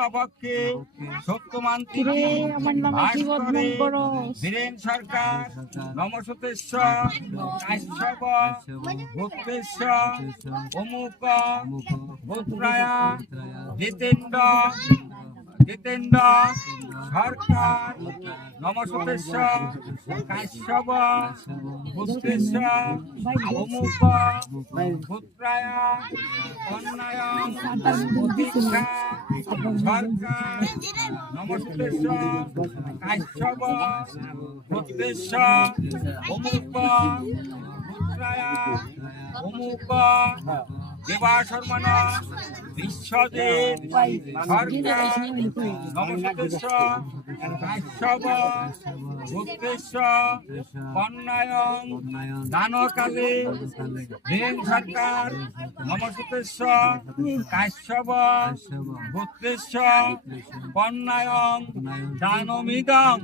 শুক্লাপক্ষে সত্যমান্তিকে ভাস্করে বীরেন সরকার নমসতেশ্বর কাশ্যপ গুপ্তেশ্বর অমুক গোত্রায়া জিতেন্দ্র সরকার নমসতেশ্বর কাশ্যপ গুপ্তেশ্বর অমুক গোত্রায়া কন্যায়ং প্রতীক্ষা সরকার নমসতেশ্বর কাশ্যপ গুপ্তেশ্বর অমুক গোত্রায়া অমুক দেবাশর্মণ বিশ্বজিৎ সরকার নমসতেশ্বর কাশ্যপ গুপ্তেশ্বর কন্যায়ং দানকালে বীরেন সরকার নমসতেশ্বর কাশ্যপ গুপ্তেশ্বর কন্যায়ং দানমিদং